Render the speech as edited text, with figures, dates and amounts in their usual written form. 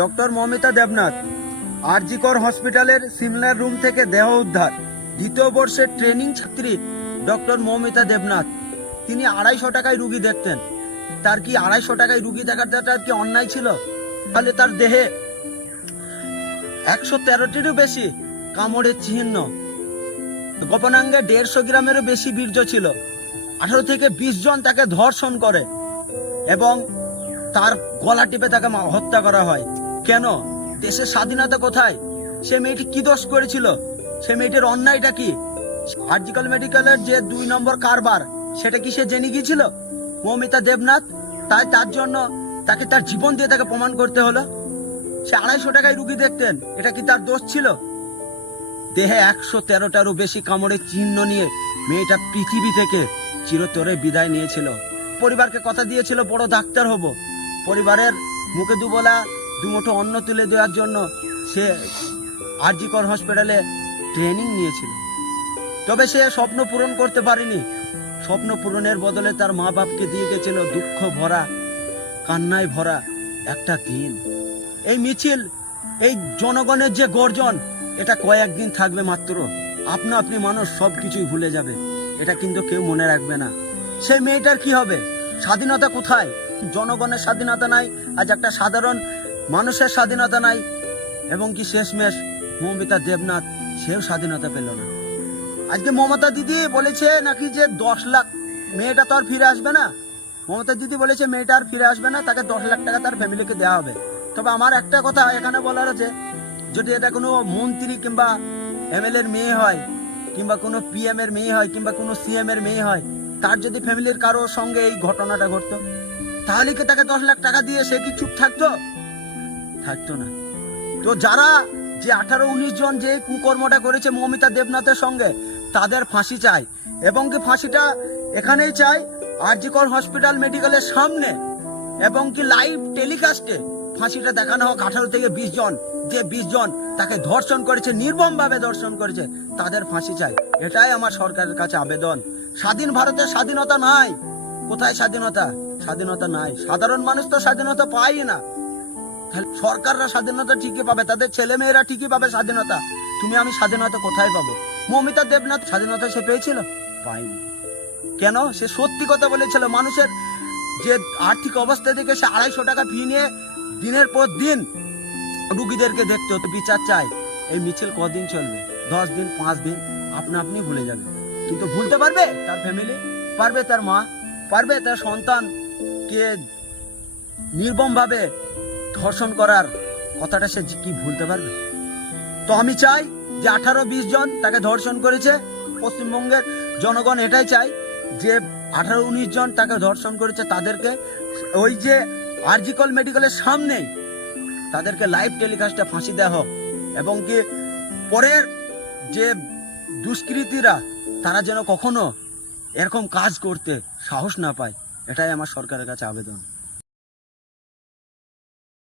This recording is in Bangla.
ডক্টর মৌমিতা দেবনাথ আরজিকর হসপিটালের সিমলার রুম থেকে দেহ উদ্ধার। দ্বিতীয় বর্ষের ট্রেনিং ছাত্রী ডক্টর মৌমিতা দেবনাথ, তিনি 250 টাকায় রুগী দেখতেন। তার কি 250 টাকায় রুগী দেখাটা কি অন্যায় ছিল? তাহলে তার দেহে 113টিরও বেশি কামড়ের চিহ্ন, গোপনাঙ্গে 150 গ্রামেরও বেশি বীর্য ছিল। 18 থেকে 20 জন তাকে ধর্ষণ করে এবং তার গলা টিপে তাকে হত্যা করা হয়। কেন? দেশের স্বাধীনতা কোথায়? সে মেয়েটি কি দোষ করেছিল? সে মেয়েটির অন্যায়টা কি? আরজিকর মেডিকেলের যে 2 নম্বর কারবার, সেটা কি সে জেনে গিয়েছিল মৌমিতা দেবনাথ? তাই তার জন্য তাকে তার জীবন দিয়ে তাকে প্রমাণ করতে হলো। সে 250 টাকায় রুগী দেখতেন, এটা কি তার দোষ ছিল? দেহে 113টারও বেশি কামড়ের চিহ্ন নিয়ে মেয়েটা পৃথিবী থেকে চিরতরে বিদায় নিয়েছিল। পরিবারকে কথা দিয়েছিল বড় ডাক্তার হব। পরিবারের মুখে দুবেলা দুমুঠো অন্ন তুলে দেওয়ার জন্য সে আরজিকর হসপিটালে ট্রেনিং নিয়েছিল। তবে সে স্বপ্ন পূরণ করতে পারেনি। স্বপ্ন পূরণের বদলে তার মা বাপকে দিয়ে গেছিল দুঃখ ভরা, কান্নায় ভরা একটা দিন। এই মিছিল, এই জনগণের যে গর্জন, এটা কয়েকদিন থাকবে মাত্র। আপনা আপনি মানুষ সবকিছুই ভুলে যাবে, এটা কিন্তু কেউ মনে রাখবে না। সেই মেয়েটার কি হবে? স্বাধীনতা কোথায়? জনগণের স্বাধীনতা নাই, আজ একটা সাধারণ মানুষের স্বাধীনতা নাই, এবং কি শেষমেশ মৌমিতা দেবনাথ সেও স্বাধীনতা পেল না। আজকে মমতা দিদি বলেছে নাকি যে 10 লাখ, মেয়েটা তো আর ফিরে আসবে না। মমতা দিদি বলেছে মেয়েটা আর ফিরে আসবে না, তাকে 10 লাখ টাকা তার ফ্যামিলিকে দেওয়া হবে। তবে আমার একটা কথা এখানে বলার আছে, যদি এটা কোনো মন্ত্রী কিংবা এমএলএর মেয়ে হয়, কিংবা কোনো পিএম এর মেয়ে হয়, কিংবা কোনো সিএম এর মেয়ে হয়, তার যদি ফ্যামিলির কারো সঙ্গে এই ঘটনাটা ঘটতো, তাহলে কি তাকে 10 লাখ টাকা দিয়ে সে কি চুপ থাকতো? থাকতো না। তো যারা যে 18-19 জন যে কুকর্মটা করেছে মৌমিতা দেবনাথের সঙ্গে, তাদের ফাঁসি চাই, এবং কি ফাঁসিটা এখানেই চাই, আরজিকর হসপিটাল মেডিকেলের সামনে, এবং কি লাইভ টেলিকাস্টে ফাঁসিটা দেখানো হোক। 18 থেকে 20 জন, যে 20 জন তাকে ধর্ষণ করেছে, নির্মম ভাবে ধর্ষণ করেছে, তাদের ফাঁসি চাই। এটাই আমার সরকারের কাছে আবেদন। স্বাধীন ভারতের স্বাধীনতা নাই। কোথায় স্বাধীনতা? স্বাধীনতা নাই। সাধারণ মানুষ তো স্বাধীনতা পায় না। সরকাররা স্বাধীনতা ঠিকই পাবে, তাদের ছেলে মেয়েরা ঠিকই পাবে স্বাধীনতা। তুমি আমি স্বাধীনতা কোথায় পাবো? মৌমিতা দেবনাথ স্বাধীনতা সে পেয়েছিল? পায়নি। কেন? সে সত্যি কথা বলেছিল। মানুষের যে আর্থিক অবস্থা থেকে সে 250 টাকা ফি নিয়ে দিনের পর দিন রুগীদেরকে দেখতে হতো। বিচার চাই। এই মিছিল কদিন চলবে? 10 দিন, 5 দিন, আপনা আপনি ভুলে যাবে। কিন্তু ভুলতে পারবে তার ফ্যামিলি? পারবে তার মা? পারবে তার সন্তানকে নির্মম ভাবে ধর্ষণ করার কথাটা সে কি ভুলতে পারবে? তো আমি চাই যে 18-20 জন তাকে ধর্ষণ করেছে, পশ্চিমবঙ্গের জনগণ এটাই চাই যে 18-19 জন তাকে ধর্ষণ করেছে, তাদেরকে ওই যে আরজিকর মেডিকেলের সামনেই তাদেরকে লাইভ টেলিকাস্টে ফাঁসি দেওয়া হোক, এবং কি পরের যে দুষ্কৃতীরা তারা যেন কখনো এরকম কাজ করতে সাহস না পায়। এটাই আমার সরকারের কাছে আবেদন।